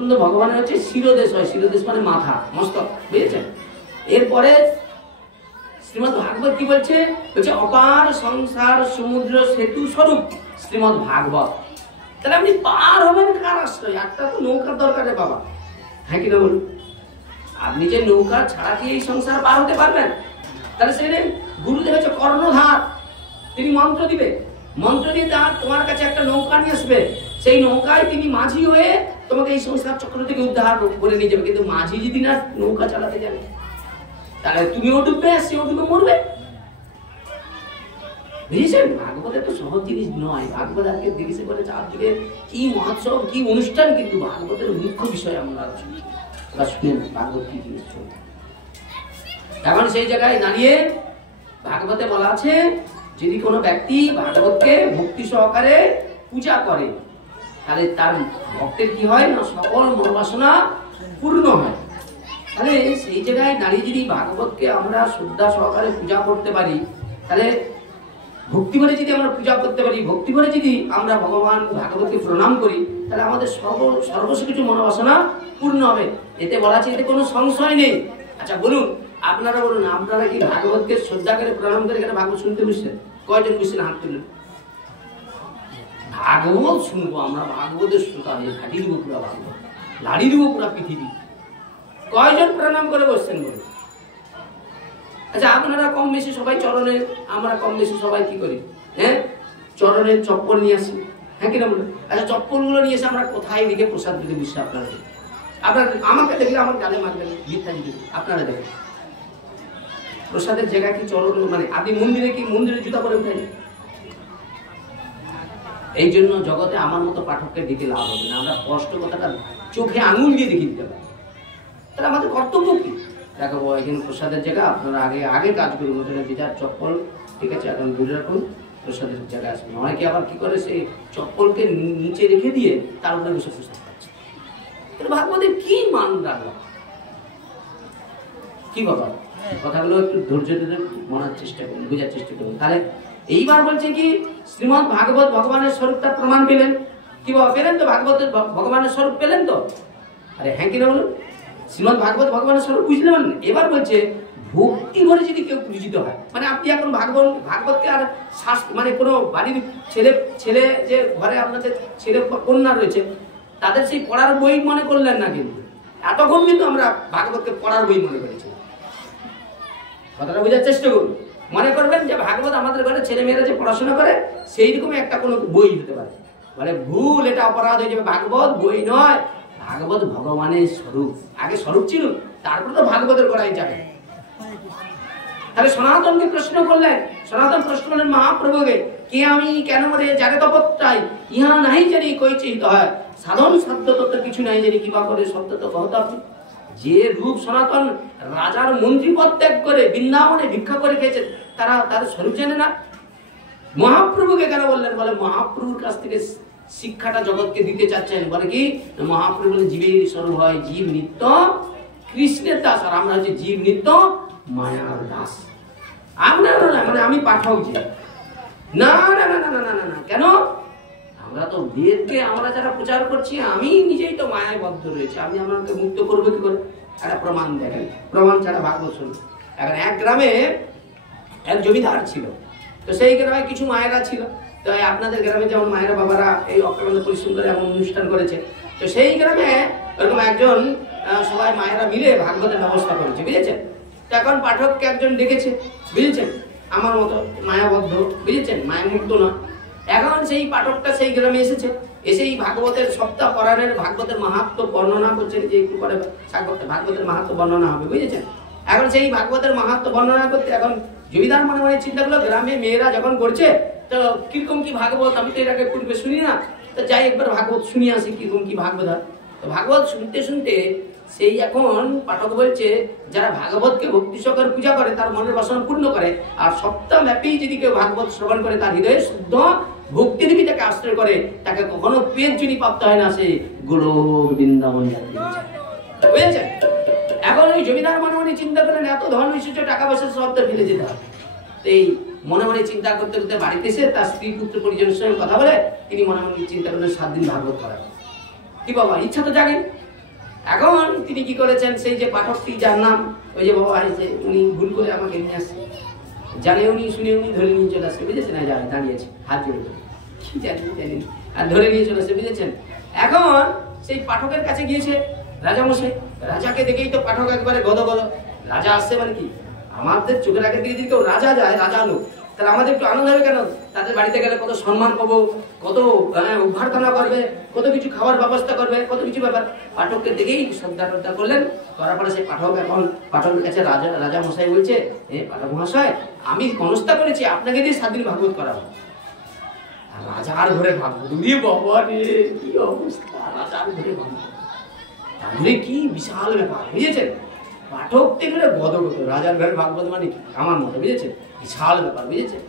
পর্যন্ত ভগবানের হচ্ছে শিরোদেশ হয়, শিরোদেশ মানে মাথা, মস্তক, বুঝেছেন? এরপরে শ্রীমদ ভাগবত কি বলছে? বলছে অপার সংসার সমুদ্র সেতু স্বরূপ শ্রীমদ ভাগবত। তাহলে আপনি পার হবেন কার আশ্রয়? একটা তো নৌকার দরকার রে বাবা, হ্যাঁ কিনা বলুন? আপনি যে নৌকা ছাড়া কি এই সংসার পার হতে পারবেন? তাহলে সেখানে গুরুদেব হচ্ছে কর্ণধার, তিনি মন্ত্র দিবে, মন্ত্র দিয়ে তোমার কাছে একটা নৌকা নিয়ে আসবে, সেই নৌকায় তিনি মাঝি হয়ে তোমাকে এই সংসার চক্র থেকে উদ্ধার করে নিয়ে যাবে। কিন্তু মাঝি যদি না নৌকা চালাতে জানে, তাহলে তুমিও ডুববে, সেও ডুবে মরবে। বুঝেছেন? ভাগবত এত সহজ জিনিস নয়। ভাগবত আজকে দিরিশে করে চারদিকে কি মহোৎসব, কি অনুষ্ঠান, কিন্তু ভাগবতের মুখ্য বিষয় আমরা শুনেন ভাগবত কি জিনিস। এখন সেই জায়গায় দাঁড়িয়ে ভাগবতে বলা আছে, যদি কোনো ব্যক্তি ভাগবতকে ভক্তি সহকারে পূজা করে, তাহলে তার ভক্তের কি হয় না, সকল মনোবাসনা পূর্ণ হয়। তাহলে সেই জায়গায় দাঁড়িয়ে যদি ভাগবতকে আমরা শ্রদ্ধা সহকারে পূজা করতে পারি, তাহলে ভক্তি ভরে যদি আমরা পূজা করতে পারি, ভক্তি ভরে যদি আমরা ভগবান ভাগবতকে প্রণাম করি, তাহলে আমাদের সর্বস্ব কিছু মনোবাসনা পূর্ণ হবে। এতে বলা আছে, এতে কোনো সংশয় নেই। আচ্ছা বলুন, আপনারা বলুন, আপনারা কি ভাগবতকে শ্রদ্ধা করে প্রণাম করে এখানে ভাগবত শুনতে বসছেন? কয়জন বসছেন? হাত তুলুন। ভাগবত শুনবো আমরা, ভাগবতের শ্রোতা হয়ে ঘাটি দিব পুরো ভাগবত, লাড়ি দিব পুরো পৃথিবী। কয়জন প্রণাম করে বসছেন বলুন? আচ্ছা আপনারা কম বেশি সবাই চরণে, আমরা কম বেশি সবাই কি করি? হ্যাঁ, চরণের চপ্পল নিয়ে আসি, হ্যাঁ কিনা বলুন? আচ্ছা চপ্পল গুলো নিয়ে এসে আমরা কোথায় রেখে প্রসাদ দিতে বসছি? আপনারা আমাকে দেখলে আমার গালে মারবেন, মিথ্যা যদি আপনারা দেখেন। প্রসাদের জায়গা কি চরণ, মানে আপনি মন্দিরে কি মন্দিরে জুতা করে উঠেন? এই জন্য জগতে আমার মতো পাঠককে দিতে লাভ হবে না। আমরা স্পষ্ট কথাটা চোখে আঙুল দিয়ে দেখিয়ে দিতে পারি। তাহলে আমাদের কর্তব্য কি? দেখো এখানে প্রসাদের জায়গা, আপনারা আগে কাজ করুন, ওখানে যার চপ্পল, ঠিক আছে, এখন দূরে রাখুন, প্রসাদের জায়গায় আসবেন। অনেকে আবার কি করে, সেই চপ্পলকে নিচে রেখে দিয়ে তার উপরে বসে প্রসাদ খাচ্ছে। ভাগবতের কি মান রাখলাম? কি বাবা, কথাগুলো একটু ধৈর্য ধরে মনার চেষ্টা করুন, বোঝার চেষ্টা করুন। তাহলে এইবার বলছে কি, শ্রীমদ ভাগবত ভগবানের স্বরূপ, তার প্রমাণ পেলেন কি বাবা? পেলেন তো? ভাগবতের ভগবানের স্বরূপ পেলেন তো? আরে হ্যাঁ কিনা বলুন? শ্রীমদ ভাগবত ভগবানের স্বরূপ বুঝলে মানে? এবার বলছে ভক্তি ভরে যদি কেউ পূজিত হয়, মানে আপনি এখন ভাগবতকে আর মানে কোনো বাড়ির ছেলে যে ঘরে আপনাদের ছেলে কন্যা রয়েছে, তাদের সেই পড়ার বই মনে করলেন না, কিন্তু এতক্ষণ কিন্তু আমরা ভাগবতকে পড়ার বই মনে করেছি। কথাটা বোঝার চেষ্টা করুন। মনে করবেন যে ভাগবত আমাদের ঘরে ছেলে মেয়েরা যে পড়াশোনা করে সেই রকমই একটা কোনো বই হতে পারে, বলে ভুল, এটা অপরাধ হয়ে যাবে। ভাগবত বই নয়, ভাগবত ভগবানের স্বরূপ। আগে স্বরূপ ছিল, তারপর তো ভাগবতের গড়াই যাবে। তাহলে সনাতনকে প্রশ্ন করলেন, সনাতন প্রশ্ন করলেন মহাপ্রভুকে, কে আমি, কেন রে জাগে তপত্রাই, ইহা নাই জানি কই চিত হয়, সাধন শব্দ তত্ত্ব কিছু নাই জানি, কিবা করে শব্দ তো কহত আপনি। যে রূপ সনাতন রাজার মন্ত্রী পদ ত্যাগ করে বৃন্দাবনে ভিক্ষা করে খেয়েছে, তারা তাদের স্বরূপ জানে না। মহাপ্রভুকে কেন বললেন? বলে মহাপ্রভুর কাছ থেকে শিক্ষাটা জগৎকে দিতে চাচ্ছেন। বলে কি, মহাপ্রভু জীবের স্বরূপ হয়, জীব নিত্য কৃষ্ণের দাস, আর আমরা হচ্ছে জীব নিত্য মায়ার দাস। আপনারা না, মানে আমি পাঠাও যে না না না না না না না, কেন? আমরা তো বেদকে আমরা যারা প্রচার করছি, আমি নিজেই তো মায়ায় বদ্ধ রয়েছে, আমি আমাকে মুক্ত করবো কি করে? একটা প্রমাণ দেখেন, প্রমাণ ছাড়া ভাগবত শুনুন। এখন এক গ্রামে এক জমিদার ছিল, তো সেই গ্রামে কিছু মায়েরা ছিল। তো আপনাদের গ্রামে যেমন মায়েরা বাবারা এই অক্লান্ত পরিশ্রম করে এমন অনুষ্ঠান করেছে, তো সেই গ্রামে এরকম একজন সবাই মায়েরা মিলে ভাগবতের ব্যবস্থা করেছে, বুঝেছেন? তো এখন পাঠককে একজন ডেকেছে, বুঝেছেন, আমার মতো মায়াবদ্ধ, বুঝেছেন, মায়ামুক্ত না। এখন সেই পাঠকটা সেই গ্রামে এসেছে, এসে এই ভাগবতের সপ্তাহ পরায়ণের ভাগবতের মাহাত্ম্য বর্ণনা করছেন, যে একটু পরে ভাগবতের মাহাত্ম্য বর্ণনা হবে, বুঝেছেন? এখন সেই ভাগবতের মাহাত্ম্য বর্ণনা করতে এখন জমিদার মনে মনে চিন্তা করলো, গ্রামে মেয়েরা যখন করছে, তো কিরকম কি ভাগবত, আমি তো এর আগে পূর্বে শুনি না, তো যাই একবার ভাগবত শুনিয়ে আসি কিরকম কি ভাগবত হয়। তো ভাগবত শুনতে শুনতে সেই এখন পাঠক বলছে, যারা ভাগবতকে ভক্তি সহকারে পূজা করে তার মনের বাসনা পূর্ণ করে, আর সপ্তাহ ব্যাপী যদি কেউ ভাগবত শ্রবণ করে তার হৃদয়ে শুদ্ধ ভক্তি দেবী তাকে আশ্রয় করে, তাকে কখনো পেট চুনি প্রাপ্ত হয় না, সে গোলক বৃন্দাবন যাত্রী, বুঝেছেন? এখন ওই জমিদার মনে মনে চিন্তা করেন, এত ধন ঐশ্বর্য টাকা পয়সা সব তো ফেলে যেতে হবে। এই মনে মনে চিন্তা করতে করতে বাড়িতে এসে তার স্ত্রী পুত্র পরিজনের সঙ্গে কথা বলে তিনি মনে মনে চিন্তা করলেন 7 দিন ভাগবত করা। কি বাবা, ইচ্ছা তো জাগে, এখন তিনি কি করেছেন, সেই যে পাঠকটি যার নাম ওই যে বাবা আছে, উনি ভুল করে আমাকে নিয়ে আসছে, জানে উনি শুনে উনি ধরে নিয়ে চলে আসছে, বুঝেছেন? না যায় দাঁড়িয়েছে হাত জোড়ে কি জানি আর ধরে নিয়ে চলে আসছে, বুঝেছেন? এখন সেই পাঠকের কাছে গিয়েছে রাজামশাই, রাজাকে দেখেই তো পাঠক একবারে গদগদ। রাজা আসছে মানে কি, আমাদের চোখের আগে দিকে যদি কেউ রাজা যায়, রাজা লোক, তাহলে আমাদের একটু আনন্দ হবে কেন? তাদের বাড়িতে গেলে কত সম্মান পাবো, কত অভ্যর্থনা করবে, কত কিছু খাওয়ার ব্যবস্থা করবে, কত কিছু ব্যাপার। পাঠককে দেখেই শ্রদ্ধা টদ্ধা করলেন, করার পরে সেই পাঠক এখন পাঠকের কাছে রাজা মশাই বলছে, পাঠক মহাশয়, আমি মনস্থা করেছি আপনাকে দিয়ে 7 দিন ভাগবত করাবো। রাজার ঘরে ভাগবত, বাবা রে কি অবস্থা, রাজার ঘরে ভাগবত, তাহলে কি বিশাল ব্যাপার, বুঝেছেন? পাঠক থেকে গদগদ, রাজার ঘরে ভাগবত মানে আমার মতো, বুঝেছেন? বিশাল ব্যাপার, বুঝেছেন?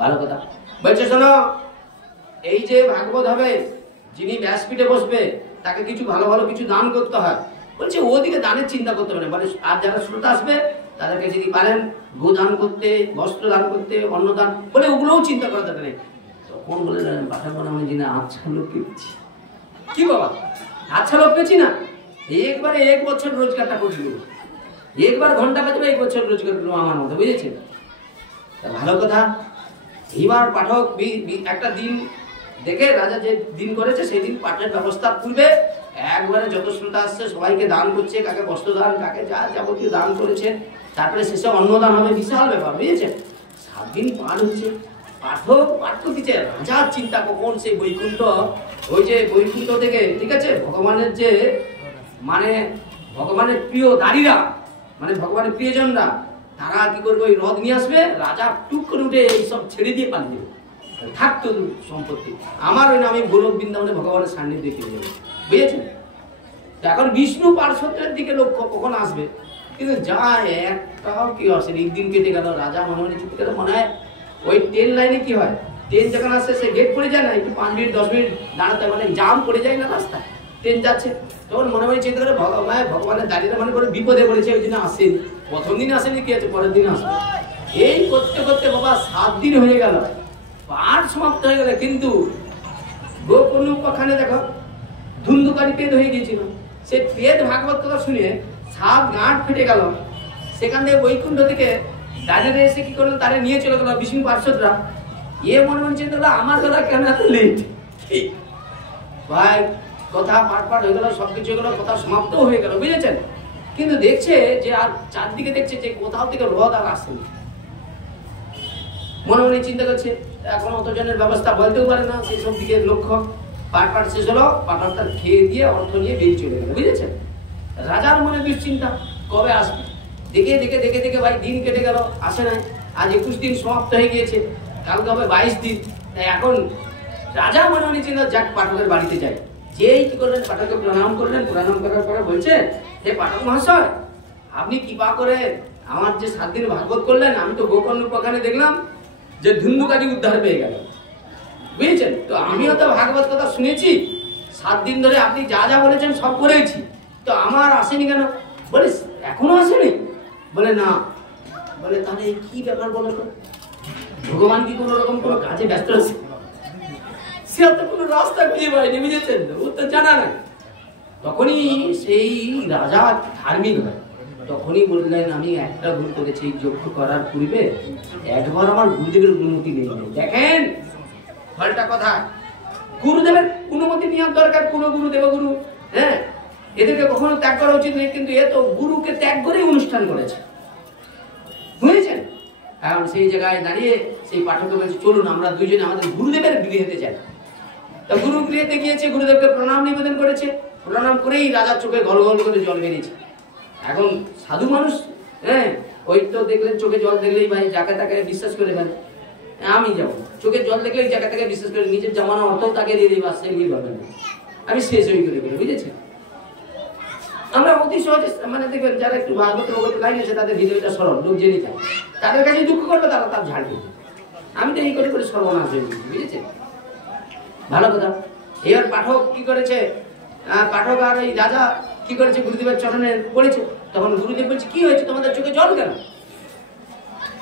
ভালো কথা বলছে, শোনো, এই যে ভাগবত হবে, যিনি ব্যাসপীঠে বসবে তাকে কিছু ভালো ভালো কিছু দান করতে হয়। বলছে ওদিকে দানের চিন্তা করতে হবে না, বলে আর যারা শ্রোতা আসবে তাদেরকে যদি পারেন গো দান করতে, বস্ত্র দান করতে, অন্নদান, বলে ওগুলোও চিন্তা করা দরকার নেই। তখন বলে পাঠক মনে হয় যিনি আচ্ছা লোক পেয়েছি, কি বাবা আচ্ছা লোক পেয়েছি না, একবারে 1 বছর রোজগারটা করে দিল, একবার ঘন্টা বাজবে 1 বছর রোজগার করলো আমার মতো, বুঝেছেন? ভালো কথা। এইবার পাঠক একটা দিন দেখে, রাজা যে দিন করেছে সেই দিন পাঠের ব্যবস্থা করবে, একবারে যত শ্রোতা আসছে সবাইকে দান করছে, কাকে বস্ত্র দান, কাকে যা যাবতীয় দান করেছে, তারপরে শেষে অন্নদান হবে, বিশাল ব্যাপার, বুঝেছেন? 7 দিন পার হচ্ছে, পাঠক পাঠ করতেছে, রাজার চিন্তা কখন সেই বৈকুণ্ঠ, ওই যে বৈকুণ্ঠ থেকে, ঠিক আছে, ভগবানের যে মানে ভগবানের প্রিয় দাঁড়িরা, মানে ভগবানের প্রিয়জনরা, তারা কি করবে, ওই রথ নিয়ে আসবে, রাজা টুক করে উঠে এইসব ছেড়ে দিয়ে পালিয়ে যাবে, থাকতো সম্পত্তি আমার, ওই আমি গোলক বৃন্দাবনে ভগবানের সান্নিধ্য দেখে যাবো, বুঝেছেন? এখন বিষ্ণু পার্শ্বদের দিকে লক্ষ্য কখন আসবে, কিন্তু যা একটাও কি আসে, দিন কেটে গেল, রাজা মনে মনে চিন্তা করে, মনে হয় ওই ট্রেন লাইনে কি হয়, ট্রেন যখন আসছে সে গেট পড়ে যায় না, একটু 5 মিনিট 10 মিনিট দাঁড়াতে, মানে জাম পড়ে যায় না রাস্তায়, ট্রেন যাচ্ছে, তখন মনে মনে চিন্তা করে ভগবানের দাঁড়িয়ে মনে করে বিপদে পড়েছে, ওই দিন আসেনি, প্রথম দিন আসেনি, কি আছে পরের দিন আসবে। এই করতে করতে বাবা 7 দিন হয়ে গেল, পাঠ সমাপ্ত হয়ে গেল, কিন্তু গোপনুপাখানে দেখো ধুন্ধুকারী পেদ হয়ে গিয়েছিল, সে পেদ ভাগবত কথা শুনে 7 গাঁট ফেটে গেল, সেখান থেকে বৈকুণ্ঠ থেকে দাঁড়িয়ে এসে কি করলো, তারা নিয়ে চলে গেল বিষ্ণু পার্শ্বদরা। মনে মনে চিন্তা করলো, আমার কথা কেন এত লেট, ভাই কথা পাঠ হয়ে গেল, সবকিছু হয়ে গেল, কথা সমাপ্ত হয়ে গেল, বুঝেছেন? কিন্তু দেখছে যে আর চারদিকে দেখছে যে কোথাও থেকে রথ আর আসেনি, মনে মনে চিন্তা করছে, এখন অতজনের ব্যবস্থা বলতেও পারে না, সেই সব দিকে লক্ষ্য। পাঠ শেষ হলো, পাঠক তার খেয়ে দিয়ে অর্থ নিয়ে বেরিয়ে চলে গেল, বুঝেছেন? রাজার মনে দুশ্চিন্তা, কবে আসবে, দেখে দেখে দেখে দেখে ভাই দিন কেটে গেল, আসে না, আজ 21 দিন সমাপ্ত হয়ে গিয়েছে, কালকে হবে 22 দিন। তাই এখন রাজা মনে মনে চিন্তা, যাক পাঠকের বাড়িতে যাই, যেই কি করলেন, পাঠককে প্রণাম করলেন, প্রণাম করার পরে বলছে, হে পাঠক মহাশয়, আপনি কৃপা করে আমার যে 7 দিন ভাগবত করলেন, আমি তো গোকর্ণোপাখানে দেখলাম যে ধুন্ধুকারী উদ্ধার পেয়ে গেল, বুঝেছেন? তো আমিও তো ভাগবত কথা শুনেছি, 7 দিন ধরে আপনি যা যা বলেছেন সব করেছি, তো আমার আসেনি কেন? বলে এখনো আসেনি, বলে না, বলে তাহলে কি ব্যাপার বলো তো, ভগবান কি কোনো রকম কোনো কাজে ব্যস্ত আছে, সে তো কোনো রাস্তা খুঁজে পায়নি, বুঝেছেন? ও তো জানা নাই। তখনই সেই রাজা ধার্মিক হয়, তখনই বললেন, আমি একটা ভুল করেছি, যজ্ঞ করার পূর্বে একবার আমার গুরুদেবের অনুমতি নেই। দেখেন ফলটা কথা, গুরুদেবের অনুমতি নেওয়ার দরকার, কোনো গুরু দেবগুরু, হ্যাঁ, এদেরকে কখনো ত্যাগ করা উচিত নেই, কিন্তু এ তো গুরুকে ত্যাগ করেই অনুষ্ঠান করেছে, বুঝেছেন? এখন সেই জায়গায় দাঁড়িয়ে সেই পাঠক বলছে, চলুন আমরা দুইজনে আমাদের গুরুদেবের গৃহেতে যাই। তা গুরু গৃহেতে গিয়েছে, গুরুদেবকে প্রণাম নিবেদন করেছে, প্রণাম করেই রাজার চোখে গল গল করে জল বেরিয়েছে। এখন সাধু মানুষ, হ্যাঁ, ওই তো দেখলেন চোখে জল দেখলেই ভাই যাকে তাকে বিশ্বাস করে ফেলে, আমি যাবো চোখে জল দেখলেই যাকে তাকে বিশ্বাস করে, নিজের জামানো অর্থ তাকে দিয়ে দিই, বাস এমনি ভাবেন, আমি শেষ হয়ে করে ফেলে, বুঝেছেন? আমরা অতি সহজে, মানে দেখবেন যারা একটু ভাগবত লাইন আছে তাদের হৃদয়টা সরল, লোক জেনে যায়, তাদের কাছে দুঃখ করবে, তারা তার ঝাড় দেবে। আমি তো এই করে করে সর্বনাশ হয়ে গেছি, বুঝেছেন? ভালো কথা। এবার পাঠক কি করেছে, পাঠক আর এই রাজা কি করেছে, গুরুদেবের চরণে পড়েছে। তখন গুরুদেব বলছে, কি হয়েছে তোমাদের চোখে জল কেন?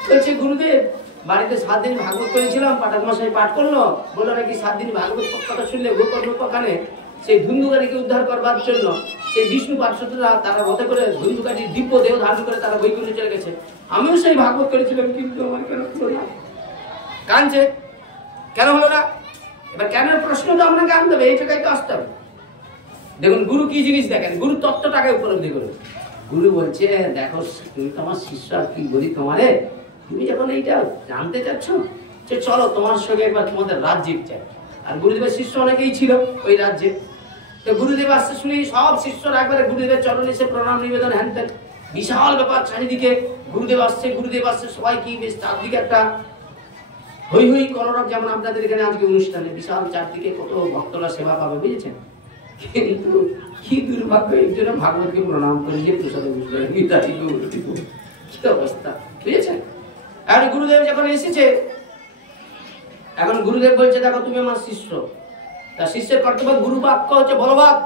বলছে, গুরুদেব বাড়িতে 7 দিন ভাগবত করেছিলাম, পাঠক মশাই পাঠ করলো, বললো নাকি 7 দিন ভাগবত কথা শুনলে গোকর্ণোপাখানে সেই ধুন্ধুকারীকে উদ্ধার করবার জন্য সেই বিষ্ণু পার্শ্বদরা তারা রথে করে ধুন্ধুকারীর দিব্য দেহ ধারণ করে তারা বৈকুণ্ঠে চলে গেছে। আমিও সেই ভাগবত করেছিলাম, কিন্তু আমার কেন হলো না? কাঁদছে, কেন হলো না? এবার কেন প্রশ্নটা আপনাকে আনতে হবে, এই জায়গায় তো আসতে হবে। দেখুন গুরু কি জিনিস দেখেন, গুরু তত্ত্বটাকে উপলব্ধি করুন। গুরু বলছে দেখো তুমি তো আমার শিষ্য, আর কি বলি তোমারে, তুমি যখন এইটা জানতে চাচ্ছ যে চলো তোমার সঙ্গে একবার তোমাদের রাজ্যে চাই। আর গুরুদেবের শিষ্য অনেকেই ছিল ওই রাজ্যে। তো গুরুদেব আসতে শুনি সব শিষ্যরা একবারে গুরুদেবের চরণে এসে প্রণাম নিবেদন হ্যান, বিশাল ব্যাপার চারিদিকে। গুরুদেব আসছে, সবাই কি বেশ চারদিকে একটা হই হই কলরব, যেমন আপনাদের এখানে আজকে অনুষ্ঠানে বিশাল চারদিকে কত ভক্তরা সেবা পাবে, বুঝেছেন? কিন্তু কি দুর্ভাগ্য, একজন ভাগবতকে প্রণাম করে যে প্রসাদে বুঝলেন কি অবস্থা, বুঝেছেন? আর গুরুদেব যখন এসেছে, এখন গুরুদেব বলছে দেখো তুমি আমার শিষ্য, তার শিষ্যের কর্তব্য গুরু বাক্য হচ্ছে বলবাদ।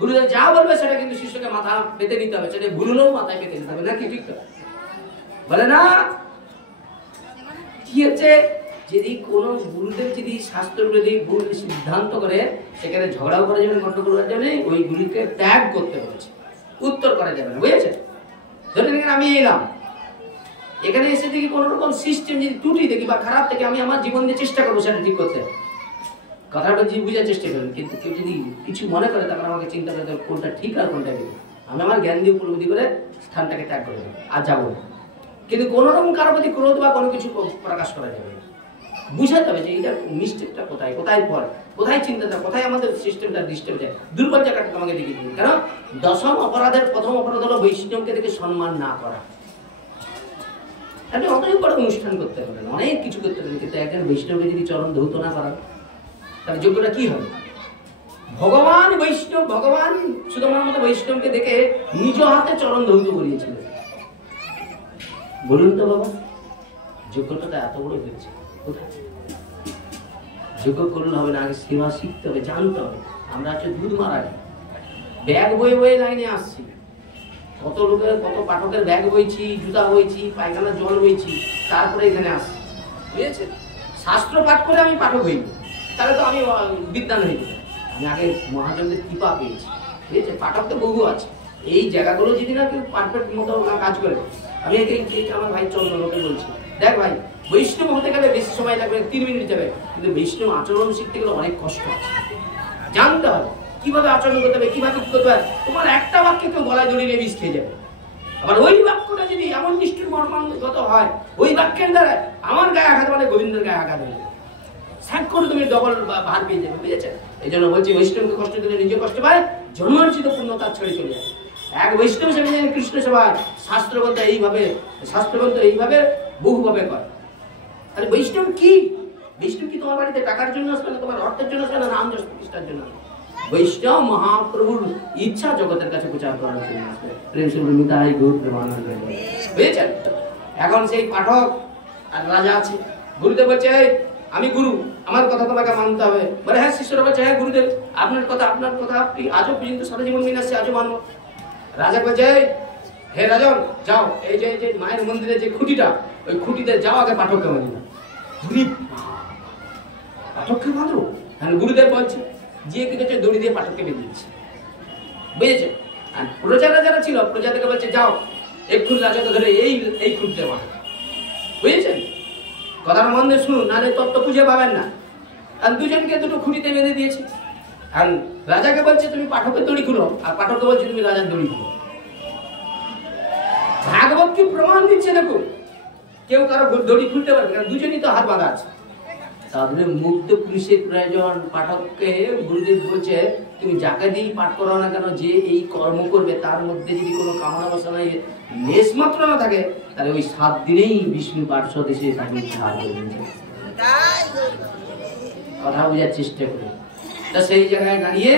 গুরুদেব যা বলবে সেটা কিন্তু শিষ্যকে মাথা পেতে নিতে হবে, সেটা ভুললেও মাথায় পেতে নিতে হবে, নাকি ঠিক বলে না? কি হচ্ছে, যদি কোনো গুরুদেব যদি শাস্ত্রগুলো যদি ভুল সিদ্ধান্ত করে, সেখানে ঝগড়াও করা যাবে, গন্ডগোল করা যাবে, ওই গুরুকে ত্যাগ করতে বলেছে, উত্তর করা যাবে না, বুঝেছে? ধরেন আমি এলাম, এখানে এসে দেখি কোন রকম সিস্টেম যদি ত্রুটি দেখি বা খারাপ থেকে, আমি আমার জীবন দিয়ে চেষ্টা করবো সেটা ঠিক করতে, কথাটা বুঝার চেষ্টা করেন। কিন্তু কেউ যদি কিছু মনে করে, তখন আমাকে চিন্তা করতে হবে কোনটা ঠিক আর কোনটা ঠিক। আমি আমার জ্ঞান দিয়ে উপলব্ধি করে স্থানটাকে ত্যাগ করে দেবো, আর যাবো না। কিন্তু কোন রকম কারো প্রতি ক্রোধ বা কোনো কিছু প্রকাশ করা যাবে না। বুঝাতে হবে যে এটা মিস্টেকটা কোথায়, কোথায় পড়ে, কোথায় চিন্তাটা, কোথায় আমাদের সিস্টেমটা ডিস্টার্ব যায়, দুর্বল জায়গাটা আমাকে দেখিয়ে দিন। কারণ দশম অপরাধের প্রথম অপরাধ হলো বৈষ্ণবকে দেখে সম্মান না করা। আপনি অনেক বড় অনুষ্ঠান করতে পারেন, অনেক কিছু করতে পারেন, কিন্তু একজন বৈষ্ণবকে যদি চরণ ধৌত না করা, তাহলে যোগ্যটা কি হবে? ভগবান বৈষ্ণব, ভগবান সুদামার মতো বৈষ্ণবকে দেখে নিজ হাতে চরণ ধৌত করিয়েছিলেন। বলুন তো বাবা, যোগ্যতা এত বড় হয়েছে কোথায়? যোগ্য করলে হবে না, আগে সেবা শিখতে হবে, জানতে হবে। আমরা হচ্ছে দুধ মারাই, ব্যাগ বয়ে বয়ে লাইনে আসছি, কত লোকের কত পাঠকের ব্যাগ বইছি, জুতা বইছি, পায়খানা জল বইছি, তারপরে এখানে আসছি, বুঝেছেন? শাস্ত্র পাঠ করে আমি পাঠক হইব, তাহলে তো আমি বিদ্যান হইব। আমি আগে মহাজনদের কৃপা পেয়েছি, বুঝেছে? পাঠক তো বহু আছে, এই জায়গাগুলো যদি না কেউ পারফেক্ট মতো কাজ করে। আমি আমার ভাই চন্দ্রলোকে বলছি, দেখ ভাই, বৈষ্ণব হতে গেলে বেশি সময় লাগবে, 3 মিনিট যাবে, কিন্তু বৈষ্ণব আচরণ শিখতে গেলে অনেক কষ্ট আছে, জানতে হবে কিভাবে আচরণ করতে হবে, কিভাবে কি করতে হবে। তোমার একটা বাক্যে কেউ গলায় জড়িয়ে বিষ খেয়ে যাবে, আবার ওই বাক্যটা যদি এমন নিষ্ঠুর মর্মান্বিত হয়, ওই বাক্যের দ্বারা আমার গায়ে আঘাত মানে গোবিন্দের গায়ে আঘাত হয়ে যাবে, স্যাক করে তুমি ডবল ভার পেয়ে যাবে, বুঝেছে? এই জন্য বলছি, বৈষ্ণবকে কষ্ট দিলে নিজে কষ্ট পায়, জন্মার্জিত পূর্ণ তার ছেড়ে চলে যায়। এক বৈষ্ণব সেবা কৃষ্ণ সেবায় শাস্ত্রগ্রন্থ এইভাবে বহুভাবে করে। তাহলে বৈষ্ণব কি? বৈষ্ণব কি তোমার বাড়িতে টাকার জন্য আসবে না, তোমার অর্থের জন্য আসবে না, নাম যশ প্রতিষ্ঠার জন্য? বৈষ্ণব মহাপ্রভুর ইচ্ছা জগতের কাছে প্রচার করার জন্য আসবে। বুঝেছেন? এখন সেই পাঠক আর রাজা আছে, গুরুদেব বলছে আমি গুরু, আমার কথা তোমাকে মানতে হবে। বলে হ্যাঁ। শিষ্যরা বলছে হ্যাঁ গুরুদেব, আপনার কথা আজও পর্যন্ত সারা জীবন মেনে আসছে, আজও মানবো। রাজা বলছে হে রাজন, যাও এই যে মায়ের মন্দিরে যে খুঁটিটা, ওই খুঁটিতে যাও, আগে পাঠককে মানি না। পাঠককে মানো? হ্যাঁ। গুরুদেব বলছে যে কি করছে, দড়ি দিয়ে পাঠককে বেঁধে দিচ্ছে, বুঝেছে? আর প্রজারা যারা ছিল, প্রজাদেরকে বলছে যাও এক্ষুনি রাজাকে ধরে এই খুঁটিতে মানো, বুঝেছেন? কথার মন দিয়ে শুনুন, নাহলে তত্ত্ব খুঁজে পাবেন না। আর দুজনকে দুটো খুঁটিতে বেঁধে দিয়েছে। আর রাজাকে বলছে তুমি পাঠকের দড়ি খুলো, আর পাঠককে বলছে তুমি রাজার দড়ি খুলো। ভাগবত কি প্রমাণ দিচ্ছে দেখুন, কেউ কারো দড়ি খুলতে পারবে না, দুজনই তো হাত বাঁধা আছে। তাহলে মুক্ত পুরুষের প্রয়োজন। পাঠককে গুরুদেব বলছে তুমি যাকে দিয়েই পাঠ করাও না কেন, যে এই কর্ম করবে তার মধ্যে যদি কোনো কামনা বাসনা লেশ মাত্র না থাকে, তাহলে ওই 7 দিনেই বিষ্ণু পার্শ্বদ এসে তাকে উদ্ধার করে নিয়ে যাবে। কথা বোঝার চেষ্টা করে। তা সেই জায়গায় দাঁড়িয়ে